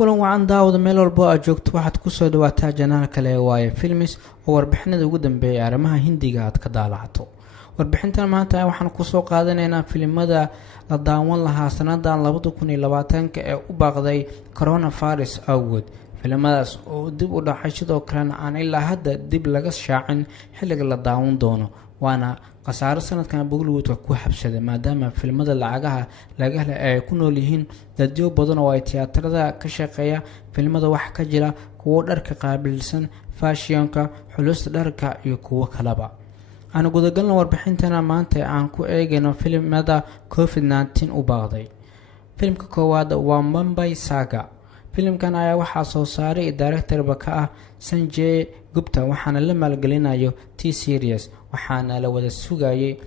kulan wacan daawada meel walbo aad joogto waxaad kusoo dhawaataa janaal kale waaye films oo warbixinada ugu dambeeya arrimaha hindiga aad ka daalacato. warbixintan maanta waxaan kusoo qaadanaynaa filimada la daawan lahaa sanadan 2020 ee u baaqday coronavirus awgeed. filimadaas oo dib u dhacay sidoo kalena aan ilaa hadda dib laga shaacin xilliga la daawan doono, waana khasaaro sanadkan Bollywoodka ku habsaday maadaama filimada lacagaha laga helay ay ku nool yihiin dadyo badan oo ay tiyaatarada ka shaqeeya filimada wax ka jira kuwa dharka qaabilsan, fashionka, xulusta dharka iyo kuwa kaleba. aan gudagalno warbixintana maanta aan ku eegayno filimada COVID-19 u baaqday. filimka koowaad waa Mumbai Saga. filimkan ayaa waxaa soo saaray director ka ah Sanjay Gupta, waxaana la maalgelinayo T-Series, waxaana la wada sugayay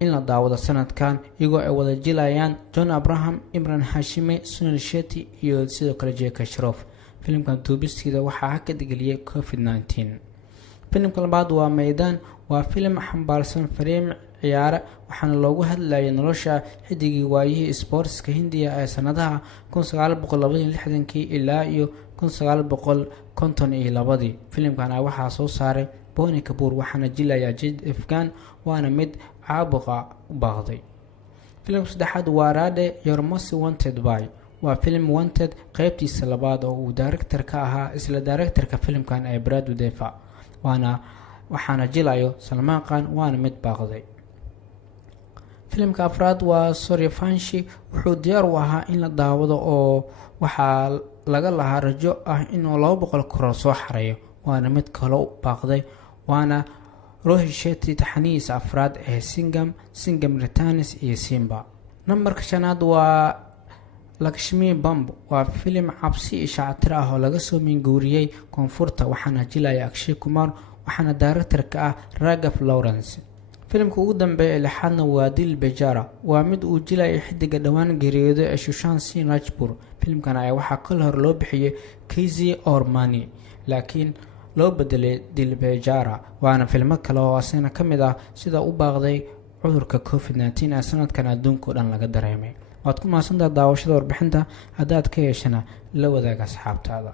in la daawado sanadkan iyagoo ay wada jilayaan John Abraham, Imran Hashimi, Sunil Shetty iyo sidoo kale Jackie Shroff. filimkan duubistiisa waxaa ka digiliyay COVID-19. filimka labaad waa Maydaan. waa filim xambaarsan fariin ciyaara, waxaana loogu hadlayay nolosha xidigii waayihii sportska Hindiya ee sanadaha 1962 ilaa iyo 1952. filimkan waxaa soo saaray Boney Kapoor, waxaana jilaya Jade Afghan, waana mid caabuqa u baaqday. filimka saddexaad waa Rade You're Most Wanted By. waa filim Wanted qaybtiisa labaad oo uu director ka ahaa isla directorka filimkan ee Brad Udefa, waxaana jilayo Salman Khan, waana mid baaqday. filimka afraad waa Suryavanshi. wuxuu diyaar u ahaa in la daawado oo waxaa laga lahaa rajo ah inuu 200 crore soo xareeyo, waana mid kale u baaqday. waana Rohit Shetty taxaniisa afraad ee Singam Returns iyo Simba. nambarka 5 waa Lakshmi Bomb. waa filim cabsi ishaatir ah oo laga soo minguuriyay koonfurta, waxaana jilaya Akshay Kumar, waxaana director ka ah Raghav Lawrence. filimka ugu dambeeya lixaadna waa Dil Bejara. waa mid uu jilay xidiga dhawaan geeriyooday ee Sushant Singh Rajput. filimkan ayaa waxaa kal hor loo bixiyay Kizi Or Mani, laakiin loo bedelay Dil Bejara. waana filmo kale oo asana ka mid ah sida u baaqday cudurka COVID-19 ee sanadkan adduunka oo dhan laga dareemay. waad ku mahadsantahay daawashada warbixinta. haddaad ka yeeshana la wadaag asxaabtaada.